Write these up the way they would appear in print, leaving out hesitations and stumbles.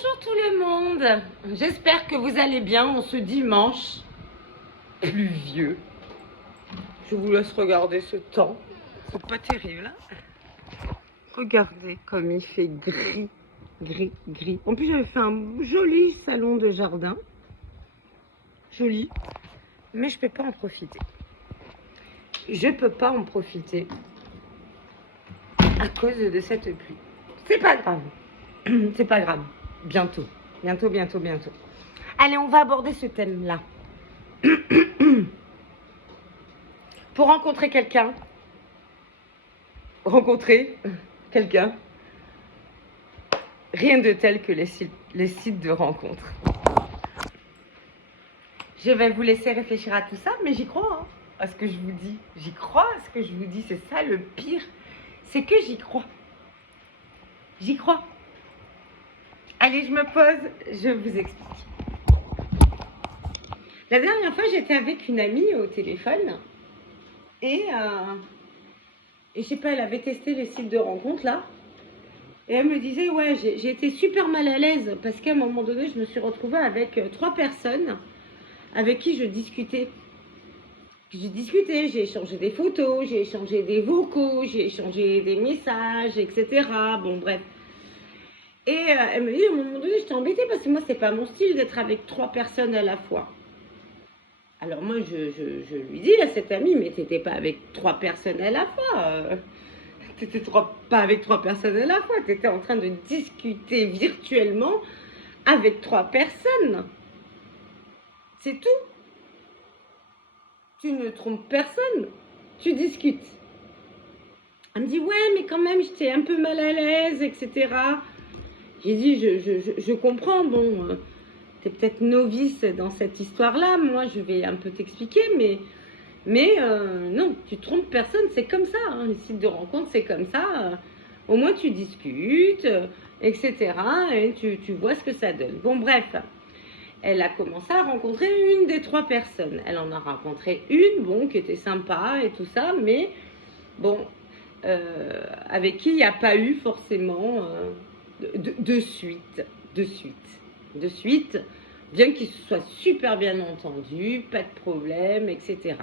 Bonjour tout le monde, j'espère que vous allez bien en ce dimanche pluvieux. Je vous laisse regarder ce temps, c'est pas terrible. Regardez comme il fait gris, gris, gris. En plus j'avais fait un joli salon de jardin, joli, mais je peux pas en profiter. Je peux pas en profiter à cause de cette pluie. C'est pas grave, c'est pas grave. Bientôt. Allez, on va aborder ce thème-là. Pour rencontrer quelqu'un, rien de tel que les sites de rencontres. Je vais vous laisser réfléchir à tout ça, mais j'y crois, hein, à ce que je vous dis. J'y crois à ce que je vous dis. C'est ça le pire, c'est que j'y crois. J'y crois. Allez, je me pose, je vous explique. La dernière fois, j'étais avec une amie au téléphone et je sais pas, elle avait testé les sites de rencontres là et elle me disait ouais, j'ai été super mal à l'aise parce qu'à un moment donné, je me suis retrouvée avec 3 personnes avec qui je discutais. J'ai échangé des photos, j'ai échangé des vocaux, j'ai échangé des messages, etc. Bon, bref. Et elle me dit, à un moment donné, j'étais embêtée parce que moi, c'est pas mon style d'être avec 3 personnes à la fois. Alors moi, je lui dis à cette amie, mais t'étais pas avec 3 personnes à la fois. T'étais pas avec 3 personnes à la fois. T'étais en train de discuter virtuellement avec 3 personnes. C'est tout. Tu ne trompes personne. Tu discutes. Elle me dit, ouais, mais quand même, j'étais un peu mal à l'aise, etc. J'ai dit, je comprends, bon, t'es peut-être novice dans cette histoire-là, moi je vais un peu t'expliquer, mais non, tu trompes personne, c'est comme ça, hein, les sites de rencontres, c'est comme ça, au moins tu discutes, etc., et tu vois ce que ça donne. Bon, bref, elle a commencé à rencontrer une des 3 personnes, elle en a rencontré une, bon, qui était sympa et tout ça, mais bon, avec qui il n'y a pas eu forcément... de suite, bien qu'il se soit super bien entendu, pas de problème, etc.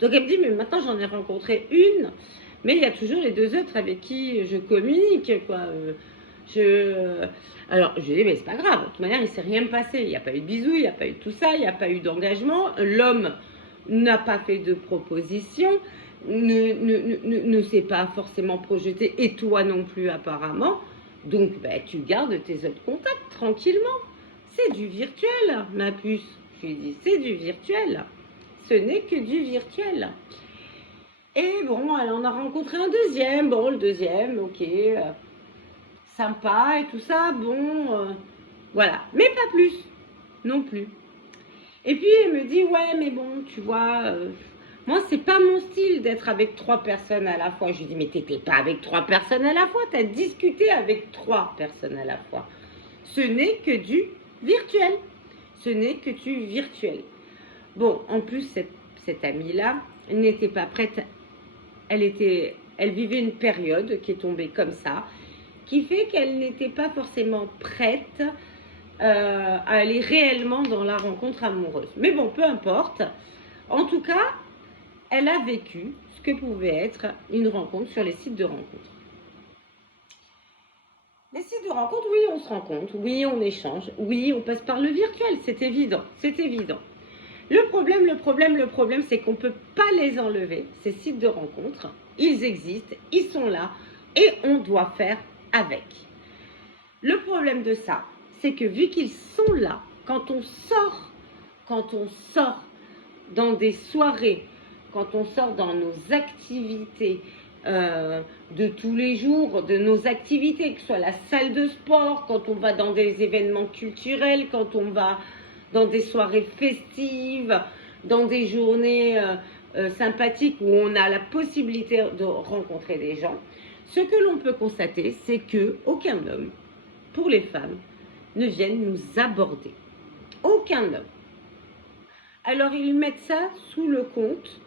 Donc elle me dit, mais maintenant j'en ai rencontré une, mais il y a toujours les 2 autres avec qui je communique, quoi. Alors je lui dis, mais c'est pas grave, de toute manière il s'est rien passé, il n'y a pas eu de bisous, il n'y a pas eu tout ça, il n'y a pas eu d'engagement, l'homme n'a pas fait de proposition, ne s'est pas forcément projeté, et toi non plus apparemment. Donc, tu gardes tes autres contacts tranquillement. C'est du virtuel, ma puce. Je lui dis, c'est du virtuel. Ce n'est que du virtuel. Et bon, elle en a rencontré un deuxième. Bon, le deuxième, ok, sympa et tout ça. Bon, voilà. Mais pas plus. Non plus. Et puis, elle me dit, ouais, mais bon, tu vois... moi, c'est pas mon style d'être avec 3 personnes à la fois. Je lui dis, mais t'étais pas avec 3 personnes à la fois. T'as discuté avec 3 personnes à la fois. Ce n'est que du virtuel. Ce n'est que du virtuel. Bon, en plus, cette amie-là n'était pas prête. Elle vivait une période qui est tombée comme ça, qui fait qu'elle n'était pas forcément prête à aller réellement dans la rencontre amoureuse. Mais bon, peu importe. En tout cas, elle a vécu ce que pouvait être une rencontre sur les sites de rencontres. Les sites de rencontres, oui, on se rencontre, oui, on échange, oui, on passe par le virtuel, c'est évident, c'est évident. Le problème, c'est qu'on ne peut pas les enlever, ces sites de rencontres. Ils existent, ils sont là, et on doit faire avec. Le problème de ça, c'est que vu qu'ils sont là, quand on sort dans des soirées, quand on sort dans nos activités de tous les jours, de nos activités, que ce soit la salle de sport, quand on va dans des événements culturels, quand on va dans des soirées festives, dans des journées sympathiques où on a la possibilité de rencontrer des gens, ce que l'on peut constater, c'est qu'aucun homme, pour les femmes, ne vienne nous aborder. Aucun homme. Alors ils mettent ça sous le compte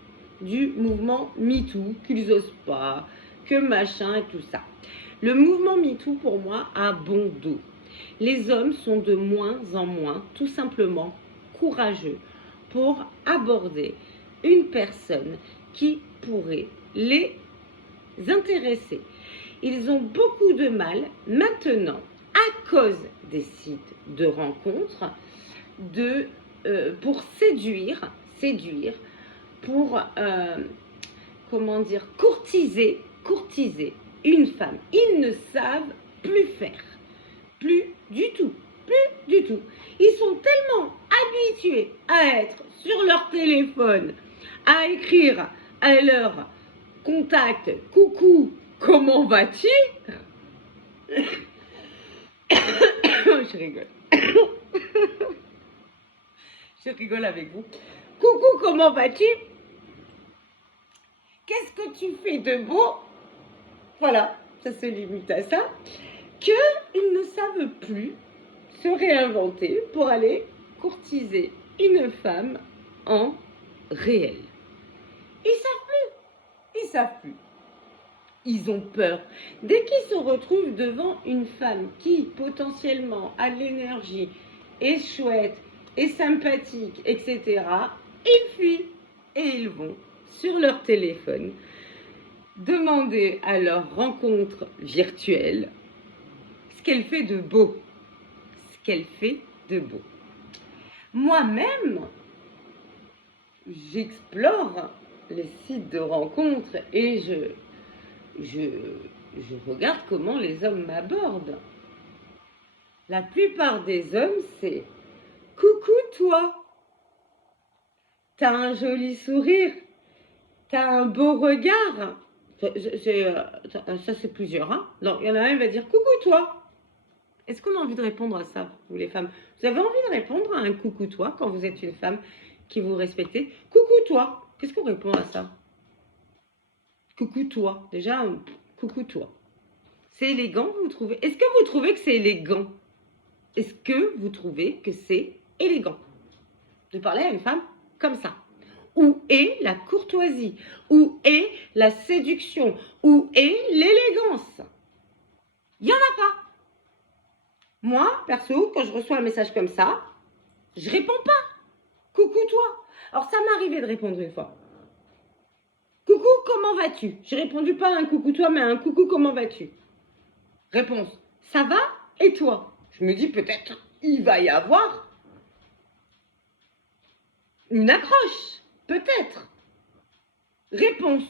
du mouvement MeToo, qu'ils osent pas, que machin et tout ça. Le mouvement MeToo, pour moi, a bon dos. Les hommes sont de moins en moins, tout simplement, courageux pour aborder une personne qui pourrait les intéresser. Ils ont beaucoup de mal maintenant, à cause des sites de rencontres, pour séduire, pour, comment dire, courtiser une femme. Ils ne savent plus faire. Plus du tout. Ils sont tellement habitués à être sur leur téléphone, à écrire à leur contact, coucou, comment vas-tu? Je rigole. Je rigole avec vous. Coucou, comment vas-tu? Qu'est-ce que tu fais de beau? Voilà, ça se limite à ça. Qu'ils ne savent plus se réinventer pour aller courtiser une femme en réel. Ils savent plus. Ils ont peur. Dès qu'ils se retrouvent devant une femme qui potentiellement a de l'énergie, est chouette, est sympathique, etc., ils fuient et ils vont sur leur téléphone demander à leur rencontre virtuelle ce qu'elle fait de beau. Moi-même, j'explore les sites de rencontres et je regarde comment les hommes m'abordent. La plupart des hommes, c'est « Coucou toi, t'as un joli sourire, t'as un beau regard ». Ça, c'est plusieurs. Hein. Non, il y en a un qui va dire « Coucou toi ». Est-ce qu'on a envie de répondre à ça, vous les femmes? Vous avez envie de répondre à un coucou toi quand vous êtes une femme qui vous respectez? Coucou toi, qu'est-ce qu'on répond à ça? Coucou toi, déjà, coucou toi. C'est élégant, vous trouvez? Est-ce que vous trouvez que c'est élégant? Est-ce que vous trouvez que c'est élégant de parler à une femme comme ça? Où est la courtoisie? Où est la séduction? Où est l'élégance? Il n'y en a pas. Moi, perso, quand je reçois un message comme ça, je réponds pas. Coucou toi. Alors ça m'est arrivé de répondre une fois. Coucou, comment vas-tu? J'ai répondu pas à un coucou toi, mais à un coucou, comment vas-tu? Réponse, ça va? Et toi? Je me dis peut-être, il va y avoir une accroche. Peut-être. Réponse,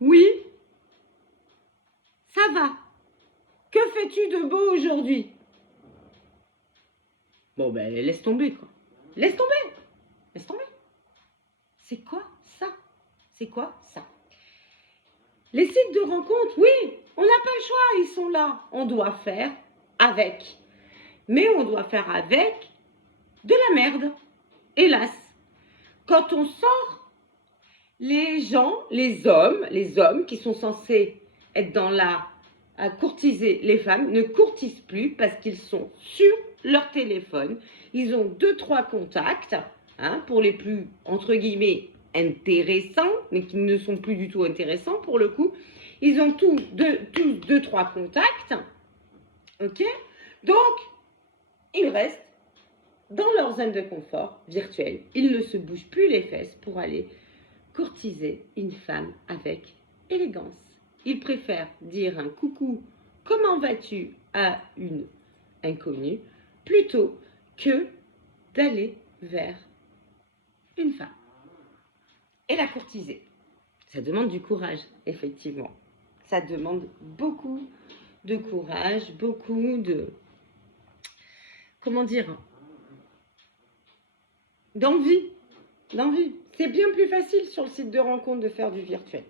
oui, ça va. Que fais-tu de beau aujourd'hui? Bon, ben, laisse tomber, quoi. Laisse tomber. C'est quoi ça? Les sites de rencontres, oui, on n'a pas le choix, ils sont là. On doit faire avec. Mais on doit faire avec de la merde. Hélas. Quand on sort, les gens, les hommes qui sont censés être dans à courtiser les femmes, ne courtisent plus parce qu'ils sont sur leur téléphone. Ils ont 2-3 contacts, hein, pour les plus, entre guillemets, intéressants, mais qui ne sont plus du tout intéressants pour le coup. Ils ont tous 2-3 contacts, ok? Donc, ils restent dans leur zone de confort virtuelle. Ils ne se bougent plus les fesses pour aller courtiser une femme avec élégance. Ils préfèrent dire un coucou, comment vas-tu à une inconnue, plutôt que d'aller vers une femme et la courtiser. Ça demande du courage, effectivement. Ça demande beaucoup de courage, beaucoup de... Comment dire? D'envie. C'est bien plus facile sur le site de rencontre de faire du virtuel.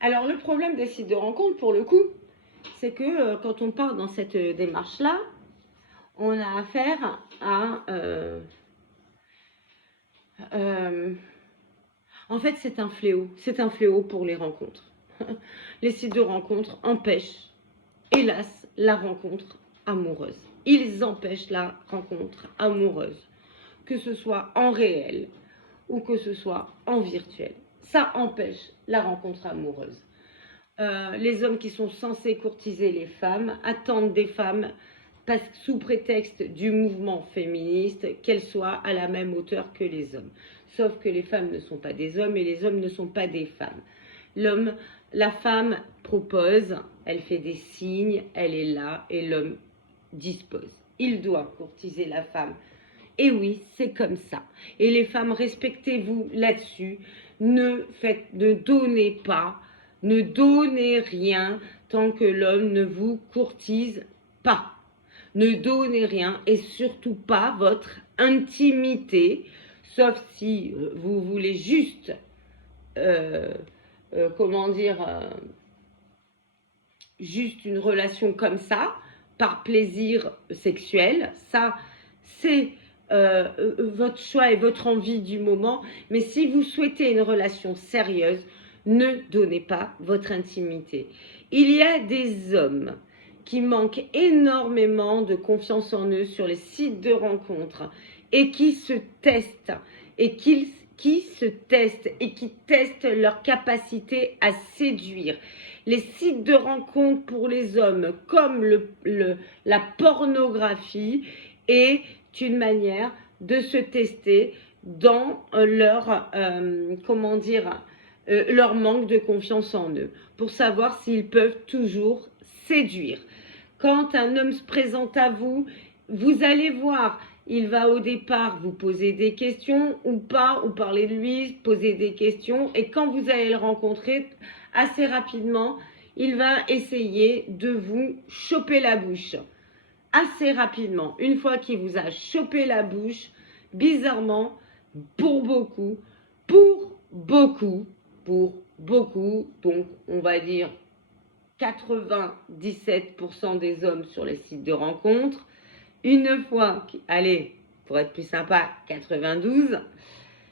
Alors, le problème des sites de rencontre, pour le coup, c'est que quand on part dans cette démarche-là, on a affaire à... en fait, c'est un fléau. C'est un fléau pour les rencontres. Les sites de rencontres empêchent, hélas, la rencontre amoureuse. Ils empêchent la rencontre amoureuse, que ce soit en réel ou que ce soit en virtuel. Ça empêche la rencontre amoureuse. les hommes qui sont censés courtiser les femmes attendent des femmes sous prétexte du mouvement féministe qu'elles soient à la même hauteur que les hommes. Sauf que les femmes ne sont pas des hommes et les hommes ne sont pas des femmes. La femme propose, elle fait des signes, elle est là et l'homme dispose. Il doit courtiser la femme. Et oui, c'est comme ça. Et les femmes, respectez-vous là-dessus. Ne donnez rien tant que l'homme ne vous courtise pas. Ne donnez rien et surtout pas votre intimité, sauf si vous voulez juste, juste une relation comme ça, par plaisir sexuel. Ça, c'est votre choix et votre envie du moment. Mais si vous souhaitez une relation sérieuse, ne donnez pas votre intimité. Il y a des hommes qui manquent énormément de confiance en eux sur les sites de rencontres et qui se testent et qui testent leur capacité à séduire. Les sites de rencontres pour les hommes, comme la pornographie, est une manière de se tester dans leur manque de confiance en eux, pour savoir s'ils peuvent toujours séduire. Quand un homme se présente à vous, vous allez voir, il va au départ vous poser des questions ou pas, ou parler de lui, poser des questions, et quand vous allez le rencontrer, assez rapidement, il va essayer de vous choper la bouche. Assez rapidement, une fois qu'il vous a chopé la bouche, bizarrement, pour beaucoup, donc on va dire 97% des hommes sur les sites de rencontres, une fois, allez, pour être plus sympa, 92,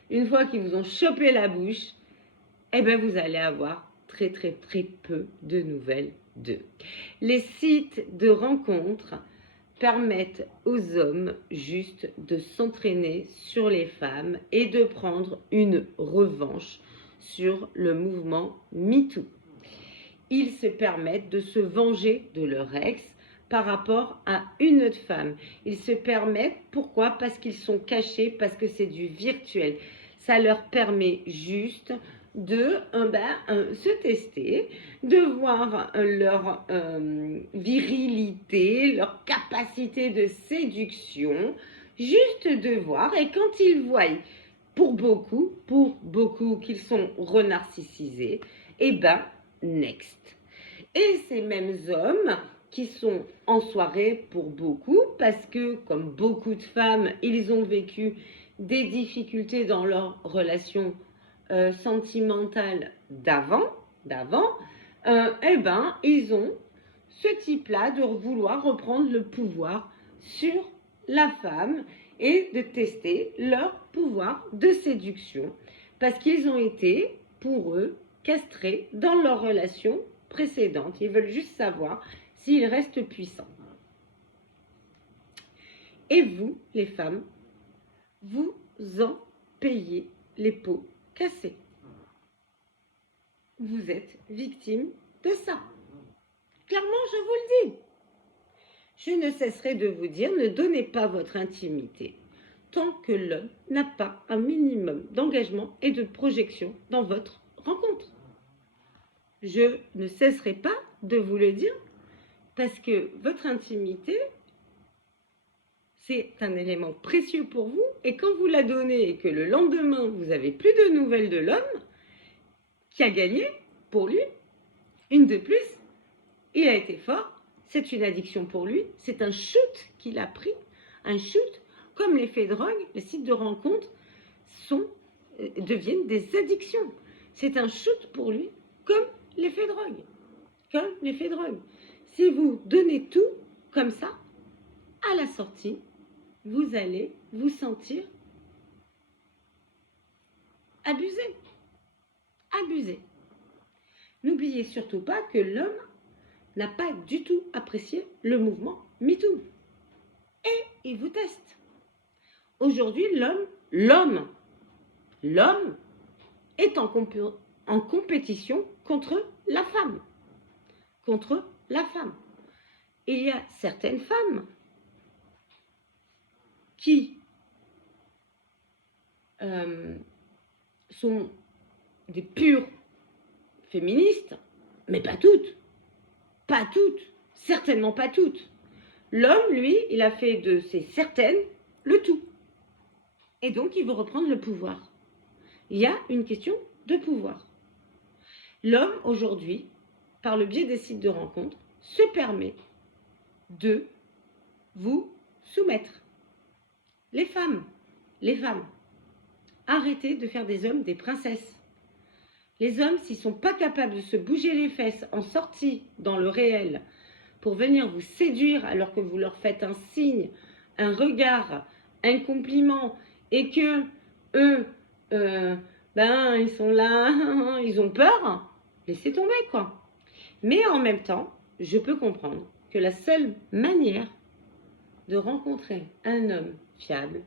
une fois qu'ils vous ont chopé la bouche, eh bien vous allez avoir très peu de nouvelles d'eux. Les sites de rencontres permettent aux hommes juste de s'entraîner sur les femmes et de prendre une revanche sur le mouvement MeToo. Ils se permettent de se venger de leur ex par rapport à une autre femme. Ils se permettent, pourquoi? Parce qu'ils sont cachés, parce que c'est du virtuel. Ça leur permet juste de se tester, de voir leur virilité, leur capacité de séduction, juste de voir. Et quand ils voient, pour beaucoup qu'ils sont renarcissisés, next. Et ces mêmes hommes qui sont en soirée pour beaucoup, parce que comme beaucoup de femmes, ils ont vécu des difficultés dans leur relation sentimentale d'avant, ils ont ce type-là de vouloir reprendre le pouvoir sur la femme et de tester leur pouvoir de séduction, parce qu'ils ont été, pour eux, castrés dans leur relation précédente. Ils veulent juste savoir s'ils restent puissants. Et vous, les femmes, vous en payez les pots cassés. Vous êtes victime de ça. Clairement, je vous le dis. Je ne cesserai de vous dire, ne donnez pas votre intimité tant que l'homme n'a pas un minimum d'engagement et de projection dans votre rencontre. Je ne cesserai pas de vous le dire parce que votre intimité, c'est un élément précieux pour vous, et quand vous la donnez et que le lendemain, vous n'avez plus de nouvelles de l'homme qui a gagné, pour lui, une de plus, il a été fort, c'est une addiction pour lui, c'est un shoot qu'il a pris, un shoot, comme l'effet drogue, les sites de rencontres deviennent des addictions. C'est un shoot pour lui, comme l'effet drogue. Comme l'effet drogue. Si vous donnez tout comme ça, à la sortie, vous allez vous sentir abusé. Abusé. N'oubliez surtout pas que l'homme n'a pas du tout apprécié le mouvement MeToo. Et il vous teste. Aujourd'hui, l'homme est en compétition contre la femme. contre la femme. Il y a certaines femmes qui sont des pures féministes, mais pas toutes. Pas toutes. Certainement pas toutes. L'homme, lui, il a fait de ces certaines le tout. Et donc, il veut reprendre le pouvoir. Il y a une question de pouvoir. L'homme, aujourd'hui, par le biais des sites de rencontres, se permet de vous soumettre. Les femmes, arrêtez de faire des hommes des princesses. Les hommes, s'ils ne sont pas capables de se bouger les fesses en sortie dans le réel pour venir vous séduire alors que vous leur faites un signe, un regard, un compliment et que eux, ils sont là, ils ont peur, laissez tomber quoi. Mais en même temps, je peux comprendre que la seule manière de rencontrer un homme fiable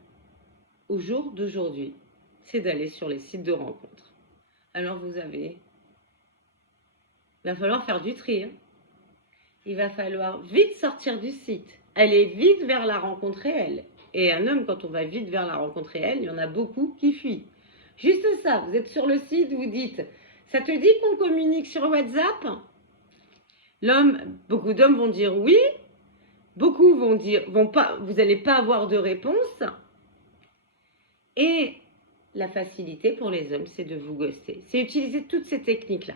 au jour d'aujourd'hui, c'est d'aller sur les sites de rencontres. Alors il va falloir faire du tri. Hein. Il va falloir vite sortir du site, aller vite vers la rencontre réelle. Et un homme, quand on va vite vers la rencontre réelle, il y en a beaucoup qui fuient. Juste ça, vous êtes sur le site, vous dites, ça te dit qu'on communique sur WhatsApp? Beaucoup d'hommes vont dire oui, beaucoup vont dire, vous n'allez pas avoir de réponse. Et la facilité pour les hommes, c'est de vous ghoster. C'est utiliser toutes ces techniques-là.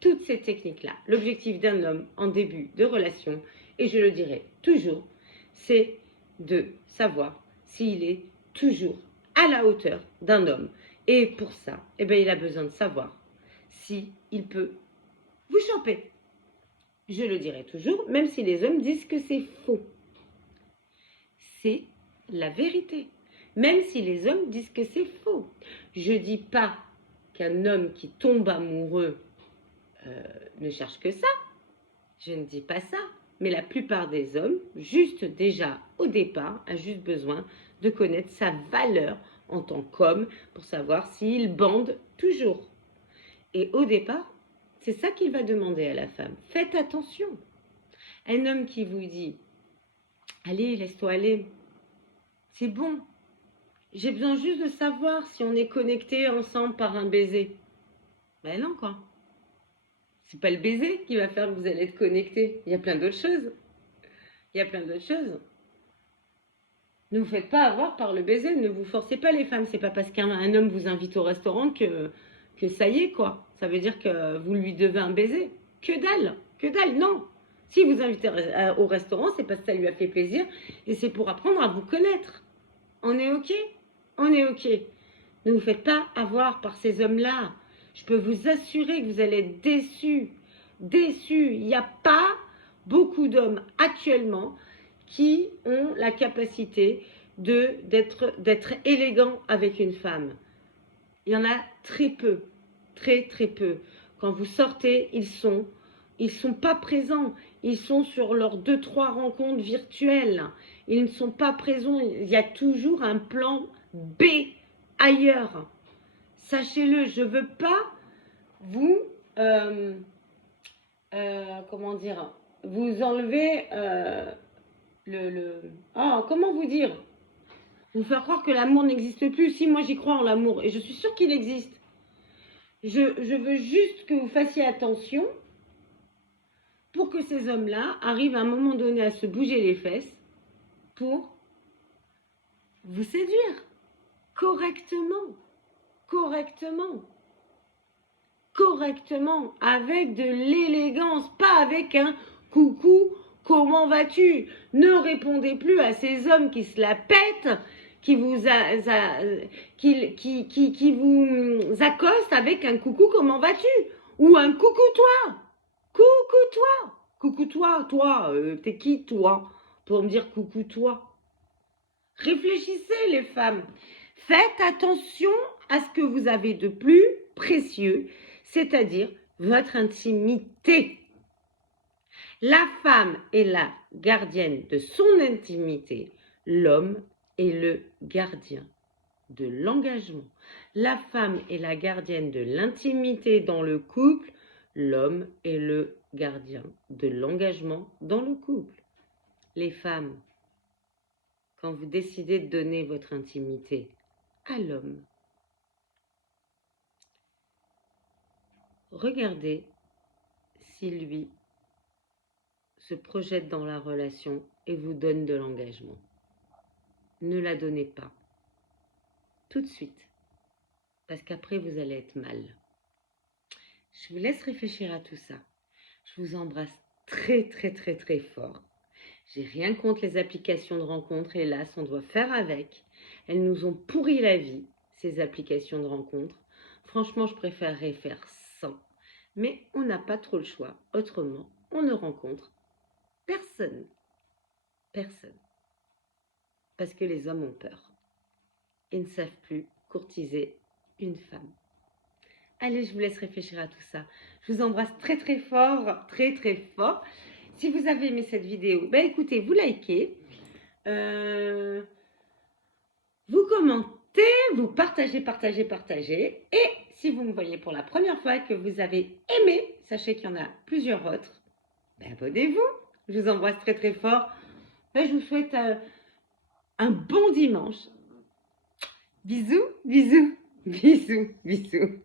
Toutes ces techniques-là. L'objectif d'un homme en début de relation, et je le dirai toujours, c'est de savoir s'il est toujours à la hauteur d'un homme. Et pour ça, il a besoin de savoir s'il peut vous choper. Je le dirai toujours, même si les hommes disent que c'est faux. C'est la vérité. Même si les hommes disent que c'est faux. Je ne dis pas qu'un homme qui tombe amoureux ne cherche que ça. Je ne dis pas ça. Mais la plupart des hommes, juste déjà au départ, a juste besoin de connaître sa valeur en tant qu'homme pour savoir s'il bande toujours. Et au départ, c'est ça qu'il va demander à la femme. Faites attention. Un homme qui vous dit « Allez, laisse-toi aller, c'est bon. J'ai besoin juste de savoir si on est connectés ensemble par un baiser. » Ben non, quoi. C'est pas le baiser qui va faire que vous allez être connectés. Il y a plein d'autres choses. Ne vous faites pas avoir par le baiser. Ne vous forcez pas les femmes. C'est pas parce qu'un homme vous invite au restaurant que ça y est, quoi. Ça veut dire que vous lui devez un baiser. Que dalle, non. Si vous invitez au restaurant, c'est parce que ça lui a fait plaisir et c'est pour apprendre à vous connaître. On est OK? On est OK. Ne vous faites pas avoir par ces hommes-là. Je peux vous assurer que vous allez être déçus. Déçus. Il n'y a pas beaucoup d'hommes actuellement qui ont la capacité d'être élégants avec une femme. Il y en a très peu. Très, très peu. Quand vous sortez, ils sont pas présents. Ils sont sur leurs 2-3 rencontres virtuelles. Ils ne sont pas présents. Il y a toujours un plan B ailleurs. Sachez-le, je ne veux pas vous, vous enlever comment vous dire? Vous faire croire que l'amour n'existe plus. Si, moi j'y crois en l'amour et je suis sûre qu'il existe. Je veux juste que vous fassiez attention pour que ces hommes-là arrivent à un moment donné à se bouger les fesses pour vous séduire correctement, avec de l'élégance, pas avec un coucou, comment vas-tu? Ne répondez plus à ces hommes qui se la pètent, qui vous accostent avec un coucou, comment vas-tu? Ou un coucou toi, t'es qui toi pour me dire coucou toi? Réfléchissez les femmes, faites attention à ce que vous avez de plus précieux, c'est-à-dire votre intimité. La femme est la gardienne de son intimité, l'homme est le gardien de l'engagement. La femme est la gardienne de l'intimité dans le couple, l'homme est le gardien de l'engagement dans le couple. Les femmes, quand vous décidez de donner votre intimité à l'homme, regardez si lui se projette dans la relation et vous donne de l'engagement. Ne la donnez pas tout de suite, parce qu'après vous allez être mal. Je vous laisse réfléchir à tout ça. Je vous embrasse très très très très fort. J'ai rien contre les applications de rencontres, hélas, on doit faire avec. Elles nous ont pourri la vie, ces applications de rencontres. Franchement, je préférerais faire sans. Mais on n'a pas trop le choix. Autrement, on ne rencontre personne. Personne. Parce que les hommes ont peur. Ils ne savent plus courtiser une femme. Allez, je vous laisse réfléchir à tout ça. Je vous embrasse très très fort, très très fort. Si vous avez aimé cette vidéo, ben écoutez, vous likez, vous commentez, vous partagez. Et si vous me voyez pour la première fois que vous avez aimé, sachez qu'il y en a plusieurs autres, ben abonnez-vous. Je vous embrasse très très fort. Ben, je vous souhaite un bon dimanche. Bisous, bisous, bisous, bisous.